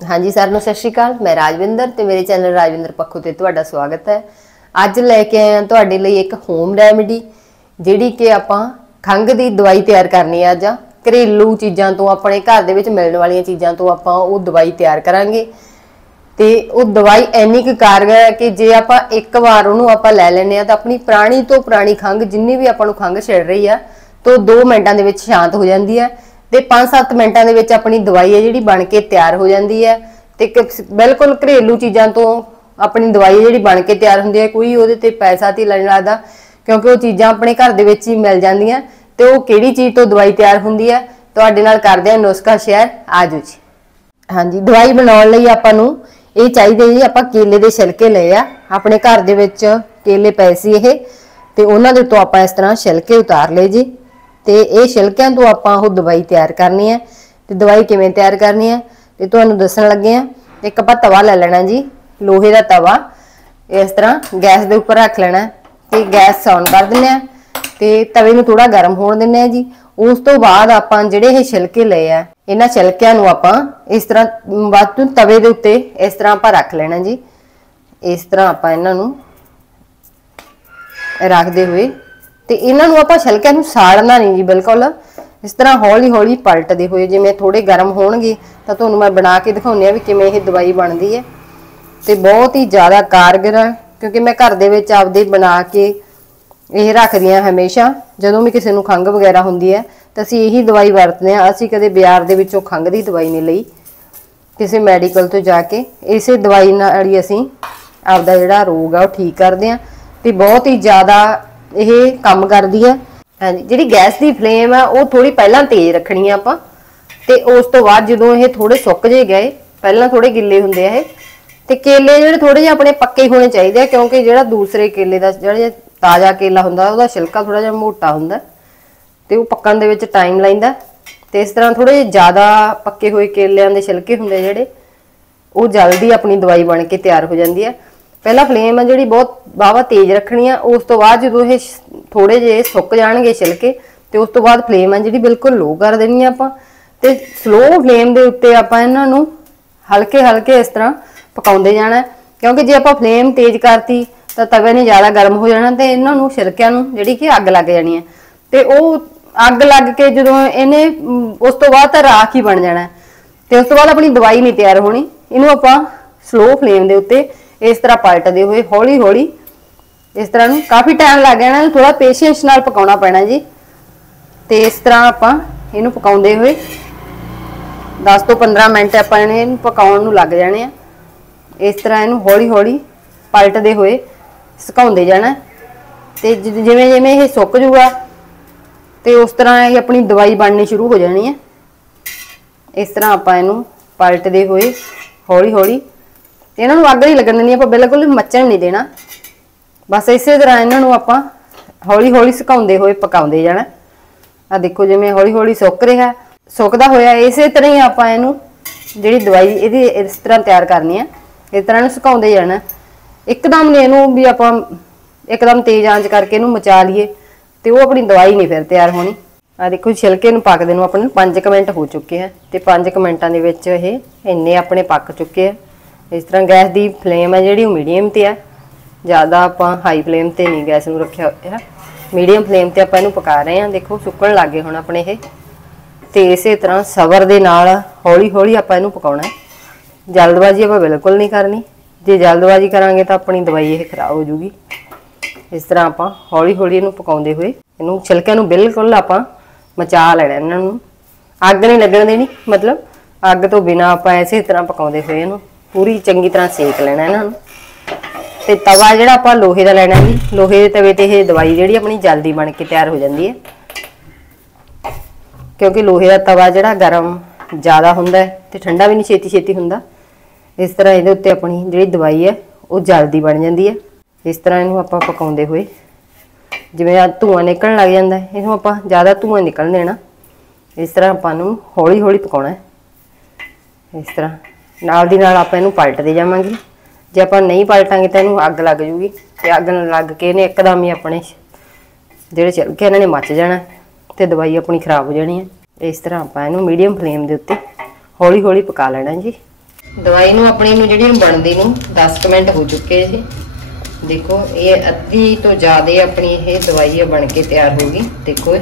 हाँ जी, साਰਿਆਂ ਨੂੰ ਸਤਿ ਸ਼੍ਰੀ ਅਕਾਲ। मैं राजविंदर ਤੇ ਮੇਰੇ ਚੈਨਲ ਰਾਜਵਿੰਦਰ ਪੱਖੂ ਤੇ ਤੁਹਾਡਾ ਸਵਾਗਤ ਹੈ। ਅੱਜ ਲੈ ਕੇ ਆਏ ਹਾਂ ਤੁਹਾਡੇ ਲਈ ਇੱਕ ਹੋਮ ਰੈਮੇਡੀ ਜਿਹੜੀ ਕਿ ਆਪਾਂ ਖੰਘ ਦੀ ਦਵਾਈ ਤਿਆਰ ਕਰਨੀ ਹੈ। ਅੱਜ ਘਰੇਲੂ ਚੀਜ਼ਾਂ ਤੋਂ ਆਪਣੇ ਘਰ ਦੇ ਵਿੱਚ ਮਿਲਣ ਵਾਲੀਆਂ ਚੀਜ਼ਾਂ ਤੋਂ ਆਪਾਂ ਉਹ ਦਵਾਈ ਤਿਆਰ ਕਰਾਂਗੇ ਤੇ ਉਹ ਦਵਾਈ ਇੰਨੀ ਕੁ ਕਾਰਗਰ ਹੈ ਕਿ ਜੇ ਆਪਾਂ ਇੱਕ ਵਾਰ ਉਹਨੂੰ ਆਪਾਂ ਲੈ ਲੈਨੇ ਆ ਤਾਂ ਆਪਣੀ ਪੁਰਾਣੀ ਤੋਂ ਪੁਰਾਣੀ ਖੰਘ ਜਿੰਨੀ ਵੀ ਆਪਾਂ ਨੂੰ ਖੰਘ ਛਿੜ ਰਹੀ ਆ तो 2 मिनटां दे विच शांत हो जाती है तो 5-7 मिनटां दे विच अपनी दवाई है जिहड़ी बन के तैयार हो जाती है। तो बिल्कुल घरेलू चीज़ों तो अपनी दवाई जिहड़ी बन के तैयार होंदी है, कोई उहदे ते पैसा ती नहीं लगदा क्योंकि वो चीज़ां अपने घर दे विच ही मिल जांदियां। तो वो किहड़ी चीज़ तो दवाई तैयार होंदी है तुहाडे नाल करदे आ नुस्खा शेयर। आ जाओ जी। हाँ जी, दवाई बनाउण लई आपां नूं ये चाहिए जी, आपां केले दे छिलके लए आ। अपने घर दे विच केले पए सी इह ते उहनां दे तों आपां इस तरह छिलके उतार लए जी। तो ये छिलकियां तो आपां वो दवाई तैयार करनी है। तो दवाई किवें तैयार करनी है तो तुहानूं दस्सण लगे हैं। एक आपां तवा लै लैणा जी, लोहे का तवा इस तरह गैस के उपर रख लेना तो गैस ऑन कर दिंदे आ ते तवे नूं थोड़ा गर्म होण दिंदे आ जी। उस तो बाद आपां जिहड़े ये छिलके लए आ इन्हां छिलकियां नूं आपां इस तरह बाद तवे दे उत्ते इस तरह आपां रख लेना जी। इस तरह आपां इन्हां नूं रखदे हुए तो इन्हों आप छिलकिਆਂ ਨੂੰ साड़ना नहीं जी, बिल्कुल इस तरह हौली हौली पलटते हुए जिमें थोड़े गर्म होणगे तो तुहानूं मैं बना के दिखाउंदी भी किवें ये दवाई बनती है। तो बहुत ही ज़्यादा कारगर है क्योंकि मैं घर दे विच आपदे बना के ये रखदी हाँ। हमेशा जदों भी किसी नूं खंघ वगैरह हुंदी है तो असीं यही दवाई वरतदे हां। असीं कदे बाज़ार दे विचों खंघ दी दवाई नहीं लई किसी मैडिकल तो जाके, इसे दवाई नाल ही असीं आपदा जिहड़ा रोग आ ठीक करदे हां। ते बहुत ही ज़्यादा यह काम करती है। हाँ जी, जी गैस की फ्लेम है वो थोड़ी पहला तेज़ रखनी है आपां ते उस तो बाद जो ये थोड़े सुक जे गए पहला थोड़े गिले होंदे है ते केले जिहड़े थोड़े जिहे अपने पक्के होने चाहिए क्योंकि जिहड़ा दूसरे केले दा जिहड़ा ताज़ा केला हुंदा उहदा छिलका थोड़ा जिहा मोटा हुंदा ते वो पक्कण दे विच टाइम लैंदा। ते इस तरह थोड़े ज़्यादा पक्के हुए केलियां दे छिलके हुंदे जिहड़े वो जल्दी अपनी दवाई बन के तैयार हो जाती है। पहला फ्लेम है जी बहुत वाहवा तेज़ रखनी है। उस तो बाद जो ये थोड़े जे सुक जाएंगे छिलके तो उस तो बाद फ्लेम है जी बिल्कुल लो कर देनी है आपां ते स्लो फ्लेम के उत्ते आपां इन्हां नूं हल्के हल्के इस तरह पकाउंदे जाना क्योंकि जे आपां फ्लेम तेज़ करती तो तवे ने ज़्यादा गर्म हो जाना तो इन्हां नूं छिलकियां नूं जिहड़ी कि अग लग जानी है। तो वो अग लग के जदों इन्हें उस तो बाद तो राख ही बन जाना तो उस तो बाद अपनी दवाई नहीं तैयार होनी। इनू आपां स्लो फ्लेम के उत्ते इस तरह पलटते हुए हौली हौली इस तरह नूं काफ़ी टाइम लग जाना, थोड़ा पेशेंस नाल पकाउणा पैना जी। तो इस तरह आपां इहनूं पकाउंदे हुए 10 तो 15 मिनट आपां इहनूं पकाउण नूं लग जाणे आ। इस तरह इहनूं हौली हौली पलटते हुए सुकाउंदे जाना ते जिवें जिवें ये सुक जूगा तो उस तरह ये अपनी दवाई बननी शुरू हो जानी है। इस तरह आपां इहनूं पलटते हुए हौली हौली इन्हों अग नहीं लगन देनी, आपां बिल्कुल मचण नहीं देना। बस इस तरह इन्हों आपां हौली हौली सुकाउंदे हुए पकाउंदे जाना। आ देखो जिवें हौली हौली सुक रहा सुकदा होया इस तरह ही आपां इहनूं जिहड़ी दवाई इहदी इस तरह तैयार करनी है। इस तरह सुकाउंदे जाना, एकदम नहीं इहनूं भी आपां एकदम तेज़ आंच करके इहनूं मचा लीए तो वो अपनी दवाई नहीं फिर तैयार होनी। आ देखो छिलके नूं पकदे नूं अपने 5 मिनट हो चुके हैं तो 5 मिनटां दे विच इह इन्ने अपने पक चुके हैं। इस तरह गैस की फ्लेम है जी मीडियम ते है, ज़्यादा आप हाई फ्लेम ते नहीं गैस में रखा है, मीडियम फ्लेम ते आपां इहनूं पका रहे हैं। देखो सुकण लग गए हुण अपने ये तो इस तरह सबर दे नाल हौली हौली आपां इहनूं पकाउणा है। जल्दबाजी आपां बिल्कुल नहीं करनी, जे जल्दबाजी करांगे तो अपनी दवाई ये खराब हो जूगी। इस तरह आपां हौली हौली इहनूं पकाउंदे हुए इहनूं छिलकियां नूं बिल्कुल आपां मचा लेना, इन्हां नूं अग नहीं लगण देनी, मतलब अग तो बिना आपां इस तरह पकाउंदे हुए इहनूं पूरी चंगी तरह सेक लेना इन्हां ते तवा जिहड़ा आपां लोहे का लैना जी। लोहे के तवे ते यह दवाई जिहड़ी अपनी जल्दी बन के तैयार हो जाती है क्योंकि लोहे का तवा जिहड़ा गर्म ज़्यादा हुंदा है ते ठंडा भी नहीं छेती छेती हुंदा। इस तरह इहदे उत्ते अपनी जिहड़ी दवाई है वो जल्दी बन जाती है। इस तरह इहनूं आपां पकाउंदे हुए जिवें आ धुआं निकलण लग जांदा है, इहनूं आपां ज़्यादा धुआं निकलण देना। इस तरह आपां नूं हौली हौली पकाउणा है। इस तरह नाल दी नाल आपां इहनूं पलटदे जावांगे। जे आपां नहीं पलटांगे तो इहनूं अग लग जूगी ते अग लग के इहने एकदम ही अपने जिहड़े छिलके इन्हां ने मच जाना ते दवाई अपनी खराब हो जानी है। इस तरह आपां इहनूं मीडियम फ्लेम दे उत्ते हौली हौली पका लेना जी। दवाई नूं अपनी नूं जिहड़ी बनदी नूं 10 मिनट हो चुके जी। देखो ये अद्धी तो ज़्यादा अपनी ये दवाई बन के तैयार होगी। देखो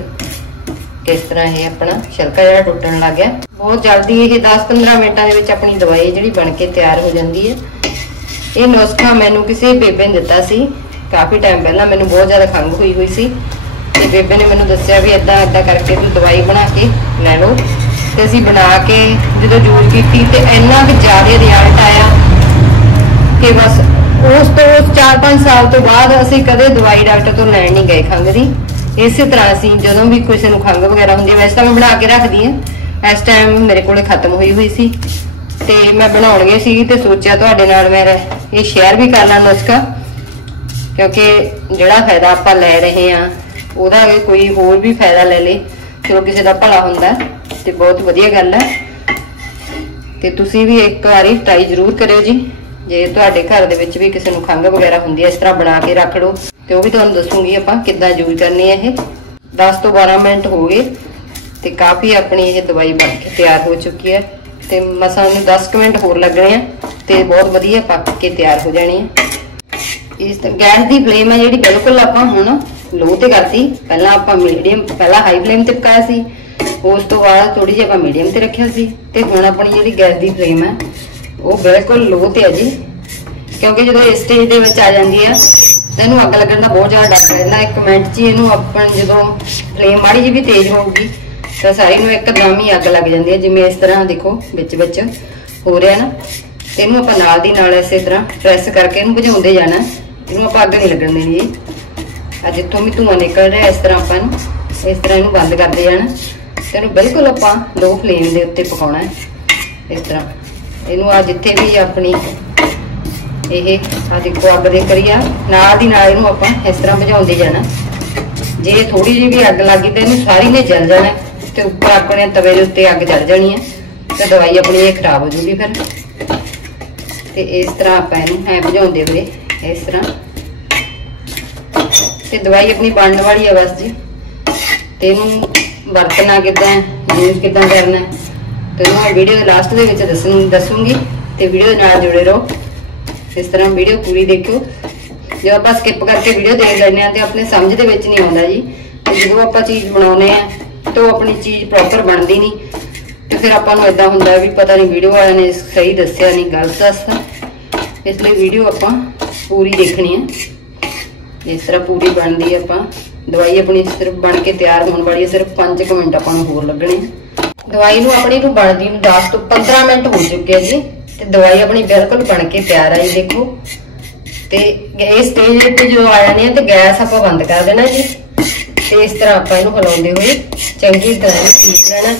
किस तरह ये अपना छिलका जिहड़ा टुटण लग गया। बहुत जल्दी ये 10-15 मिनटां दे विच अपनी दवाई जिहड़ी बन के तैयार हो जाती है। ये नुस्खा मैनू किसी बेबे ने दिता सी काफ़ी टाइम पहला। मैनू बहुत ज़्यादा खंघ हुई सी ते बेबे ने मैनू दस्सिया भी इदां इदां करके तूं दवाई बना के लै लो। तो असीं बना के जो यूज की तो इन्ना कि ज़्यादा रिजल्ट आया कि बस उस तो 4-5 साल तो बाद असीं कदे दवाई डॉक्टर तो लैण नहीं गए खंघ दी। इस तरह असीं जदों भी किसी नूं खंघ वगैरह हुंदी, वैसे तो मैं बना के रखदी हां। इस टाइम मेरे कोल खत्म हुई सी ते मैं बनाउण गई सी ते सोचिया तुहाडे नाल मैं ये शेयर भी कर ला नुस्खा, क्योंकि जिहड़ा फायदा आपां लै रहे हां ਉਹਦਾ कोई होर भी फायदा ले ले, चलो किसी का भला हुंदा ते बहुत वधिया गल है। ते तुसीं भी एक बारी ट्राई जरूर करियो जी। जे तुहाडे घर दे विच भी किसी नूं खंघ वगैरह हुंदी है, इस तरह बना के रख लो ते वो भी तुहानूं दसूंगी आपां किद्दां यूज करनी है। 10 तो 12 मिनट हो गए ते काफ़ी अपनी ये दवाई बन के तैयार हो चुकी है। ते मसां 10 मिनट होर लगने हैं ते बहुत वधिया पक के तैयार हो जानी है। इस गैस की फ्लेम है जिहड़ी बिल्कुल आपां हुण लो ते करती। पहला आपां मीडियम पहला हाई फ्लेम ते पकाया सी, उस तो बाद थोड़ी जी आपां मीडियम ते रखिया सी ते हुण अपनी जिहड़ी गैस की फ्लेम है वो बिल्कुल लो ते है जी। क्योंकि जो इस स्टेज दे विच आ जांदी है तो इहनूं अग लगण दा बहुत ज़्यादा डर रहिंदा। 1 मिनट च इहनूं अपन जो फ्लेम माड़ी जी भी तेज होगी तो सारी नूं एकदम ही अग लग जाती है। जिवें इस तरह देखो विच विच हो रहा ना, तो इहनूं आपां नाल दी नाल इसे तरह प्रेस करके इहनूं भजाउंदे जाना। इहनूं आपां अग नहीं लगण देनी जी। जितों भी धुआं निकल रहा इस तरह आपां इस तरह इहनूं बंद करते जाना ते इहनूं बिल्कुल आपां लो फ्लेम दे उत्ते पकाउणा है। इस तरह इहनूं आ जिथे भी अपनी ये आ देखो अग दे करिया नाल दी नाल इहनूं आपां इस तरह भजाउंदे जाना। जे थोड़ी जी भी अग लगी तो इहनूं सारी ने जल जाना ते उपर अपने तवे दे उत्ते अग चढ़ जानी है तो दवाई अपनी ये खराब हो जूगी फिर। ते इस तरह आपां इहनूं ऐ भजाउंदे हुए इस तरह ते दवाई अपनी बनने वाली है बस जी। तो इहनूं वरतना किद्दां यूज किद्दां करना तो मैं वीडियो के लास्ट दे विच दसूंगी तो वीडियो दे नाल जुड़े रहो। इस तरह वीडियो पूरी देखो। जो आप स्किप करके वीडियो देख लैंदे तो अपने समझ दे विच नहीं आउंदा जी। तो जो आप चीज़ बनाउने आ तो अपनी चीज़ प्रॉपर बनती नहीं तो फिर आपां नूं इदां हुंदा भी पता नहीं वीडियो वाले ने सही दस्सिया नहीं गलत दस्सता। इसलिए वीडियो आपां पूरी देखनी है। इस तरह पूरी बनती है। आपां दवाई अपनी सिर्फ बन के तैयार होने वाली है, सिर्फ 5 मिनट आपां नूं होर लगने। दवाई नूं अपनी नूं बनदी नूं 10 तो 15 मिनट हो चुके हैं जी ते दवाई अपनी बिल्कुल बन के तैयार है जी। देखो तो इस स्टेज पर जो आ जाने तो गैस आपां बंद कर देना जी। तो इस तरह आपां इहनूं हिलाउंदे होए चंगी तरह पीस लेना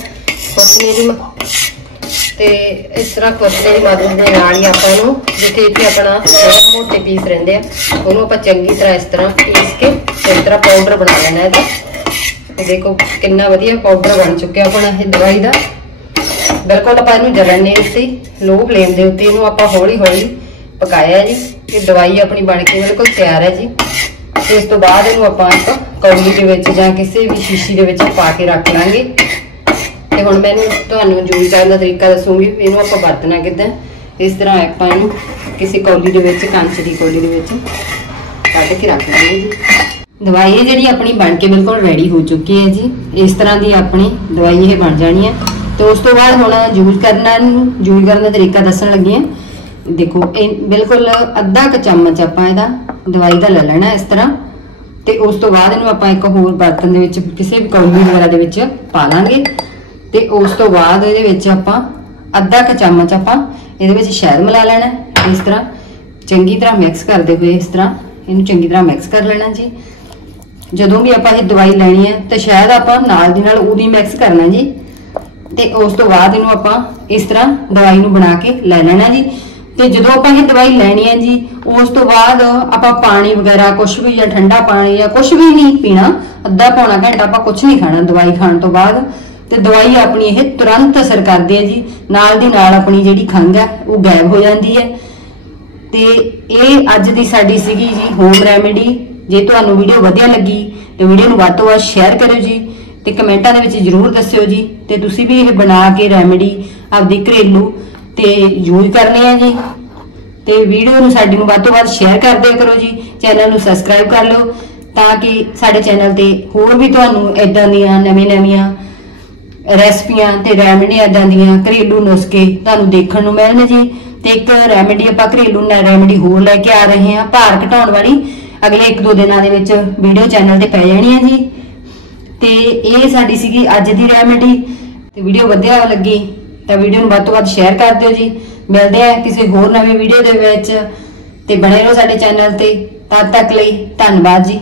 खुरचने दी ते इस तरह खुरचने की मदद के नाल ही आपां इहनूं जिथे जिथे अपना मोटे पीस रहिंदे आ उहनूं आपां चंगी तरह इस तरह पीस के इस तरह पाउडर बना लेना है। तो देखो कितना वधिया पाउडर बन चुका अपना ये दवाई का। बिल्कुल आपां इहनूं जलन नहीं दित्ती, लो फ्लेम के उत्ते इहनूं आपां हौली हौली पकाया जी। ये दवाई अपनी बन के बिल्कुल तैयार है जी। तो इस तो बाद इहनूं आपां एक कौली दे विच जां किसी भी शीशी दे विच पा के रख लांगे। तो हुण मैं तुहानूं यूज करने का तरीका दसूंगी भी इहनूं आपां वरतना किद्दां। इस तरह आपां इहनूं किसी कौली दे विच कंच दी कौली दे विच कढ के रख लांगे जी। दवाई जिहड़ी अपनी बन के बिल्कुल रेडी हो चुकी है जी। इस तरह की अपनी दवाई ये बन जानी है। तो उस तो बाद हुण यूज करने का तरीका दसन लगी है। देखो बिल्कुल अद्धा क चम्मच आपां इहदा दवाई का ले लेना इस तरह। तो उस तो बाद इहनूं आपां एक होर बर्तन दे विच किसी भी कौली वगैरह दे विच पा लांगे। तो उस तो बाद इहदे विच आपां अद्धा क चम्मच आपां इहदे विच शहद मिला लेना इस तरह चंगी तरह मिक्स करते हुए इस तरह इहनूं चंगी तरह मिक्स कर लेना जी। जदों भी आपां ये दवाई लैनी है तो शहद आपां नाल दी नाल उदी मिक्स करना जी। तो उस तो बाद इहनूं आपां इस तरह दवाई नूं बना के लै लेना जी। तो जो आप दवाई लैनी है जी उस तो बाद आप पानी वगैरह कुछ भी या ठंडा पानी या कुछ भी नहीं पीना। अद्धा पौना घंटा आप कुछ नहीं खाना दवाई खाने तो बाद। तो दवाई अपनी ये तुरंत असर करती है जी। नाल दी नाल अपनी जिहड़ी खंघ है वो गायब हो जाती है। तो ये अज दी साडी सीगी जी होम रैमेडी। जे तुहानूं वीडियो वधिया लगी तो वीडियो नूं वध तों वध शेयर करियो जी ते कमेंटां दे विच जरूर दस्सिओ जी। ते तुसीं भी ये बना के रैमेडी आपदी घरेलू ਤੇ ਯੂਜ਼ ਕਰਨੇ ਆ ਜੀ। ਤੇ ਵੀਡੀਓ ਨੂੰ ਸਾਡੀ ਨੂੰ ਵੱਧ ਤੋਂ ਵੱਧ ਸ਼ੇਅਰ ਕਰ ਦਿਆ ਕਰੋ ਜੀ। ਚੈਨਲ ਨੂੰ ਸਬਸਕ੍ਰਾਈਬ ਕਰ ਲਓ ਤਾਂ ਕਿ ਸਾਡੇ ਚੈਨਲ ਤੇ ਹੋਰ ਵੀ ਤੁਹਾਨੂੰ ਇਦਾਂ ਦੀਆਂ ਨਵੀਆਂ ਰੈਸਪੀਆਂ ਤੇ ਰੈਮਡੀ ਇਦਾਂ ਦੀਆਂ ਘਰੇਲੂ ਨੁਸਖੇ ਤੁਹਾਨੂੰ ਦੇਖਣ ਨੂੰ ਮਿਲਣ ਜੀ। ਤੇ ਇੱਕ ਰੈਮਡੀ ਆਪਾਂ ਘਰੇਲੂ ਰੈਮਡੀ ਹੋਰ ਲੈ ਕੇ ਆ ਰਹੇ ਹਾਂ ਭਾਰ ਘਟਾਉਣ ਵਾਲੀ। ਅਗਲੇ 1-2 ਦਿਨਾਂ ਦੇ ਵਿੱਚ ਵੀਡੀਓ ਚੈਨਲ ਤੇ ਪੈ ਜਾਣੀ ਹੈ ਜੀ। ਤੇ ਇਹ ਸਾਡੀ ਸੀਗੀ ਅੱਜ ਦੀ ਰੈਮਡੀ। ਤੇ ਵੀਡੀਓ ਵਧੀਆ ਲੱਗੀ ਤਾਂ ਵੀਡੀਓ ਨੂੰ ਵੱਧ ਤੋਂ ਵੱਧ ਸ਼ੇਅਰ ਕਰ ਦਿਓ ਜੀ। ਮਿਲਦੇ ਆ ਕਿਸੇ ਹੋਰ ਨਵੀਂ ਵੀਡੀਓ ਦੇ ਵਿੱਚ ਤੇ ਬਣੇ ਰਹੋ ਸਾਡੇ ਚੈਨਲ ਤੇ। ਤਦ ਤੱਕ ਲਈ ਧੰਨਵਾਦ ਜੀ।